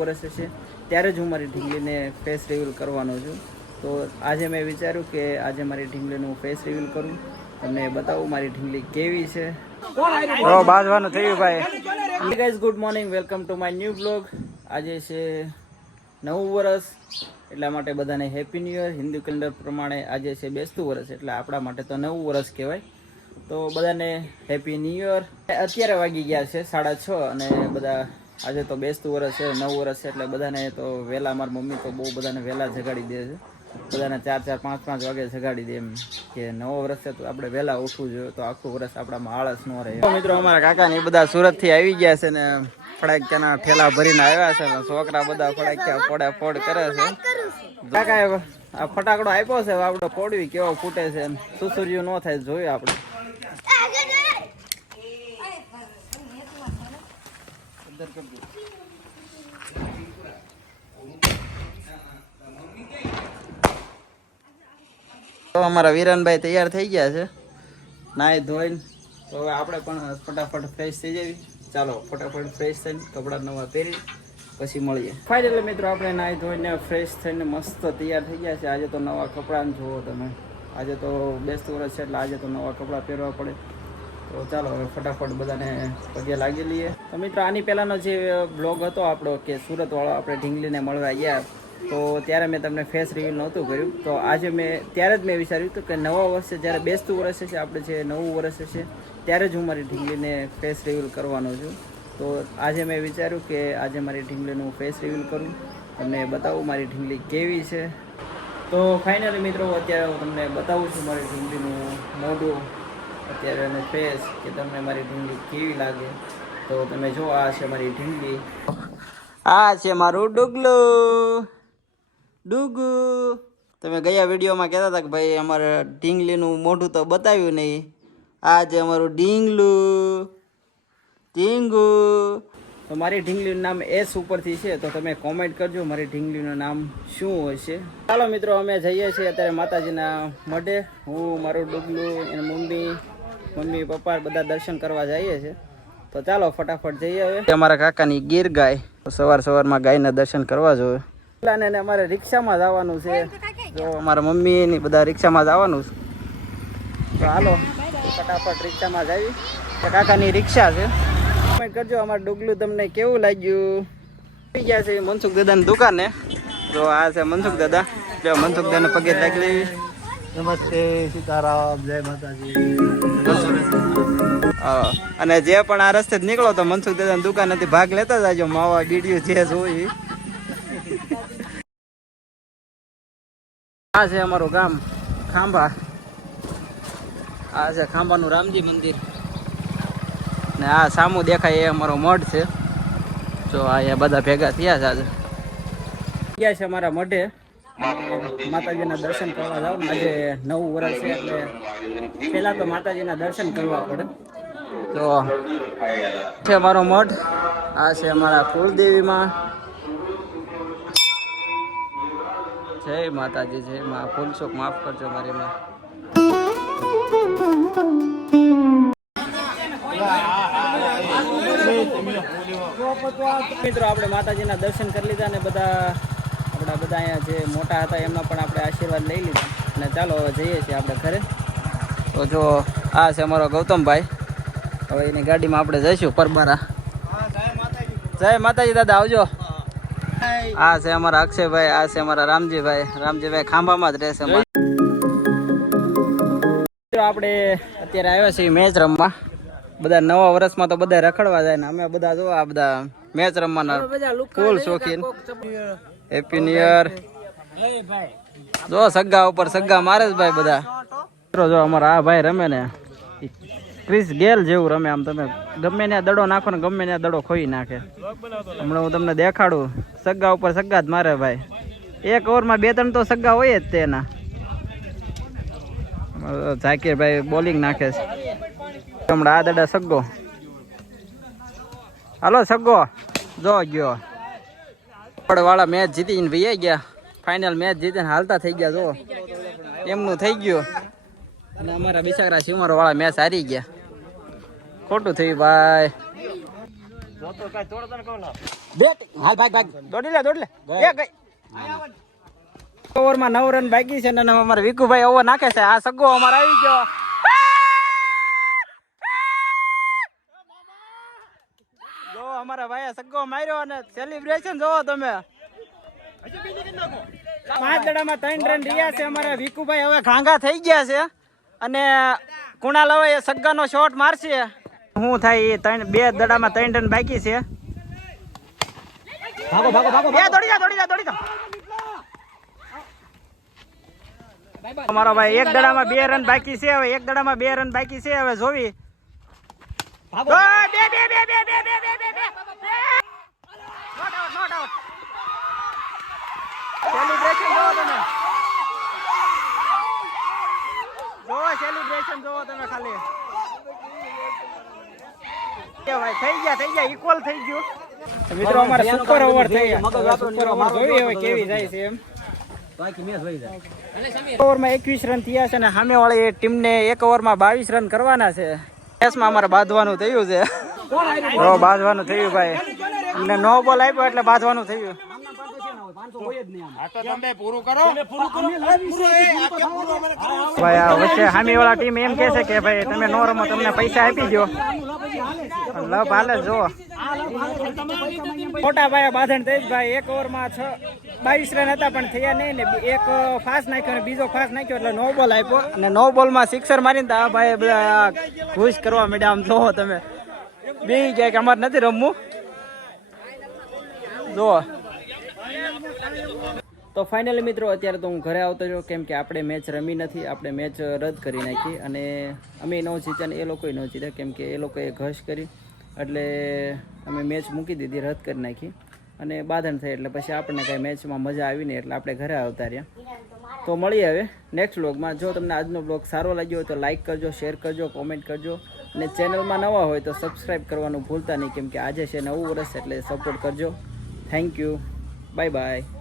વર્ષ હશે ત્યારે જ હું મારી ઢીંગલીને ફેસ રિવીલ કરવાનો છું. તો આજે મેં વિચાર્યું કે આજે મારી ઢીંગલીનું ફેસ રિવીલ કરું. તમને બતાવું મારી ઢીંગલી કેવી છે. બાજવાનું થયું ભાઈ. Guys good morning welcome to my new blog આજે છે નવું વર્ષ એટલા માટે બધાને happy new year Hindu calendar પ્રમાણે આજે છે બેસતું વર્ષ એટલે આપણા માટે તો નવું વર્ષ કહેવાય. તો બધાને હેપી ન્યૂ યર અત્યારે વાગી ગયા છે સાડા છ અને બધા આજે તો બેસતું વર્ષ છે, નવ વર્ષ છે, એટલે બધાને તો વહેલા, મારી મમ્મી તો બહુ બધાને વહેલા જગાડી દે છે. બધાને ચાર ચાર, પાંચ પાંચ વાગે જગાડી દે એમ કે નવો વર્ષ છે, તો આપણે વહેલા ઉઠવું જોઈએ, તો આખું વર્ષ આપણામાં આળસ ન રહે. મિત્રો, અમારા કાકા ને બધા સુરતથી આવી ગયા છે ને ફડાક્યાના ઠેલા ભરીને આવ્યા છે છોકરા બધા ફડાક્યા ફોડા ફોડ કરે છે. કાકા, આ ફટાકડો આપ્યો છે આપડે ફોડવી કેવો ફૂટે છે સુસુર્યું ન થાય, જોયું આપણે. તો અમારા વિરાનભાઈ તૈયાર થઈ ગયા છે. નાય ધોઈને. તો હવે આપણે પણ ફટાફટ ફ્રેશ થઈ જઈએ. ચાલો, ફટાફટ ફ્રેશ થઈને કપડાં નવા પહેરી પછી મળીએ. ફાઇનલી મિત્રો, આપણે નાહી ધોઈને ફ્રેશ થઈને મસ્ત તૈયાર થઈ ગયા છે આજે તો નવા કપડાં જુઓ તમે. આજે તો બેસતું વર્ષ છે એટલે આજે તો નવા કપડાં પહેરવા પડે. તો ચાલો હવે ફટાફટ બધાને પગે લાગી લઈએ. તો મિત્રો, આની પહેલાંનો જે બ્લોગ હતો આપણો કે સુરતવાળો આપણે ઢીંગલીને મળવા ગયા, તો ત્યારે મેં તમને ફેસ રિવીલ નહોતું કર્યું. તો આજે મેં, ત્યારે જ મેં વિચાર્યું હતું કે નવા વર્ષે જ્યારે બેસતું વર્ષ છે, આપણે જે નવું વર્ષ છે, ત્યારે જ હું મારી ઢીંગલીને ફેસ રિવીલ કરવાનો છું. તો આજે મેં વિચાર્યું કે આજે મારી ઢીંગલીનું ફેસ રિવીલ કરું. તમને બતાવું મારી ઢીંગલી કેવી છે. તો ફાઇનલી મિત્રો, અત્યારે હું તમને બતાવું છું મારી ઢીંગલીનું મોઢું. અત્યારે અને ફેસ કે તમને મારી ઢીંગલી કેવી લાગે? તો તમે જો, આ છે મારી ઢીંગલી. આ છે મારું ડુગલું. ડુગુ. તમે ગયા વિડીયોમાં કહેતા હતા કે ભાઈ અમારે ઢીંગલીનું મોઢું તો બતાવ્યું નહીં. આ છે અમારું ઢીંગલું. ઢીંગુ. તો મારી ઢીંગલીનું નામ એસ ઉપરથી છે, તો તમે કોમેન્ટ કરજો મારી ઢીંગલીનું નામ શું છે. ચાલો મિત્રો, અમે જઈએ છીએ અત્યારે માતાજીના મઢે. હું, મારું ડુગલું, એની મમ્મી મમ્મી પપ્પા બધા દર્શન કરવા જઈએ છીએ તો ચાલો ફટાફટ જઈએ હવે. અમારા કાકાની ગીર ગાય. સવાર સવારમાં ગાયના દર્શન કરવા જોઈએ પેલા ને અમારે રિક્ષામાં જવાનું છે. જો અમારા મમ્મી ને બધા રિક્ષામાં જવાનું છે. તો હાલો ફટાફટ રિક્ષામાં જઈએ તો કાકાની રિક્ષા છે. કમેન્ટ કરજો અમારું ડુગલું તમને કેવું લાગ્યું. થઈ ગયા છે મનસુખ દાદાની દુકાને. જો આ છે મનસુખ દાદા. જો મનસુખ દાદાને પગે લાગી. લેવી નમસ્તે, સીતારામ, જય માતાજી. અને જે પણ આ રસ્તે નીકળો તો મનસુખ દાદા દુકાન નથી ભાગ લેતા જાજો, માવા બીડીયું જે જોઈ. આ છે અમારું ગામ, ખાંભા. આ છે ખાંભાનું રામજી મંદિર. ને આ સામું દેખાય એ અમારો મઢ છે. જો અહીંયા બધા ભેગા થયા છે આજે. ગયા છે અમારા મઢે. માતાજીના દર્શન કરવા જાવ આજે નવું વર્ષ છે, એટલે પહેલા તો માતાજીના દર્શન કરવા પડે. તો છે અમારો મઠ. આ છે અમારા કુલદેવીમાં જય માતાજી, જય મા. ફૂલશોક માફ કરજો મારી મિત્રો, આપણે માતાજીના દર્શન કરી લીધા ને બધા આપણા બધા અહીંયા જે મોટા હતા એમના પણ આપણે આશીર્વાદ લઈ લીધા. અને ચાલો હવે જઈએ છીએ આપણે ઘરે. તો જો આ છે અમારો ગૌતમભાઈ. હવે એની ગાડીમાં આપણે જઈશું પરબારા જય માતાજી દાદા આવજો. આ છે અમારા અક્ષયભાઈ આ છે અમારા રામજીભાઈ. રામજીભાઈ ખાંભામાં જ રહેશે આપણે અત્યારે આવ્યા છીએ મેચ રમવા. બધા નવા વર્ષમાં તો બધા રખડવા જાય ને અમે બધા જો આ બધા મેચ રમવાના ફૂલ શોખીન. હેપી ન્યુ યર જો સગા ઉપર સગ્ગા મારે જ ભાઈ બધા. જો અમારા આ ભાઈ રમે ને ક્રિસ ગેલ જેવું રમે આમ તમે. ગમે ત્યાં દડો નાખો ને ગમે ત્યાં દડો ખોઈ નાખે. હમણાં હું તમને દેખાડું. સગ્ગા ઉપર સગ્ગા જ મારે ભાઈ. એક ઓવરમાં બે ત્રણ તો સગ્ગા હોય જ તેના. ઝાકીરભાઈ બોલિંગ નાખે છે. હમણાં આ દડા સગ્ગો હાલો સગ્ગો જો ગયો. વાળા મેચ જીતીને ભાઈ ગયા. ફાઇનલ મેચ જીતીને હાલતા થઈ ગયા જો એમનું થઈ ગયું. અને અમારા બિસાગરા સિમરો વાળા મેચ હારી ગયા. ખોટું થયું ભાઈ. ઓવરમાં નવ રન બાકી છે અને અમારે વિકુભાઈ ઓવર નાખે છે. આ સગો અમારે આવી ગયો. જો અમારા ભાઈએ સગ્ગો માર્યો અને સેલિબ્રેશન જોવો તમે. પાંચ દડામાં ત્રણ ટ્રેન રહ્યા છે અમારા વિકુભાઈ હવે ઘાંઘા થઈ ગયા છે અને કુણાલ હવે એ સગ્ગાનો શોટ મારશે. શું થાય એ ત્રણ બે દડામાં ત્રણ ટ્રેન બાકી છે. ભાગો ભાગો ભાગો એ દોડી જા દોડી જા દોડી જા. અમારો ભાઈ એક દડામાં બે રન બાકી છે હવે એક દડામાં બે રન બાકી છે હવે જોવી. બે બે બે બે બે બે not out not out celebration જોવો તમે જોવો સેલિબ્રેશન જોવો તમે ખાલી. ભાઈ થઈ ગયા થઈ ગયા ઇક્વલ થઈ ગયું. મિત્રો અમારે સુપર ઓવર થઈ ગયા. સુપર ઓવર જોઈ હવે કેવી જાય છે એમ. બાકી મેચ હોઈ જાય. ઓવરમાં એકવીસ રન થયા છે અને સામેવાળી ટીમને એક ઓવરમાં બાવીસ રન કરવાના છે. મેચમાં અમારે બાંધવાનું થયું છે. બાંધવાનું થયું ભાઈ. અમને નો બોલ આપ્યો એટલે બાંધવાનું થયું. ભાઈ આ વચ્ચે સામેવાળા ટીમ એમ કે છે કે ભાઈ તમે નો રમો તમને પૈસા આપી દો લભ હાલે જો મોટા ભાઈ બાંધણ તેજભાઈ એક ઓવરમાં છ. બાવીસ રન હતા પણ થયા નહીં ને એક ફાસ્ટ નાખ્યો અને બીજો ફાસ્ટ નાખ્યો એટલે નો બોલ આપ્યો. અને નો બોલમાં સિક્સર મારીને તો આ ભાઈ બધા ખુશ કરવા માંડ્યા આમ. જોવો તમે. બે ગયા કે અમારે નથી રમવું. જુઓ તો ફાઇનલી મિત્રો, અત્યારે તો હું ઘરે આવતો છું કેમ કે આપણે મેચ રમી નથી, આપણે મેચ રદ કરી નાખી અને અમે ન જીત્યા ને એ લોકોએ ન જીત્યા, કેમ કે એ લોકોએ ઘસ કરી, એટલે અમે મેચ મૂકી દીધી, રદ કરી નાખી અને બાંધણ થઈ, એટલે પછી આપણને કાંઈ મેચમાં મજા આવી નહીં, એટલે આપણે ઘરે આવતા રહ્યા. તો મળીએ હવે નેક્સ્ટ બ્લોગમાં જો તમને આજનો બ્લોગ સારો લાગ્યો હોય તો લાઇક કરજો શેર કરજો કોમેન્ટ કરજો અને ચેનલમાં નવા હોય તો સબસ્ક્રાઈબ કરવાનું ભૂલતા નહીં, કેમ કે આજે છે નવું વર્ષ, એટલે સપોર્ટ કરજો. Thank you bye bye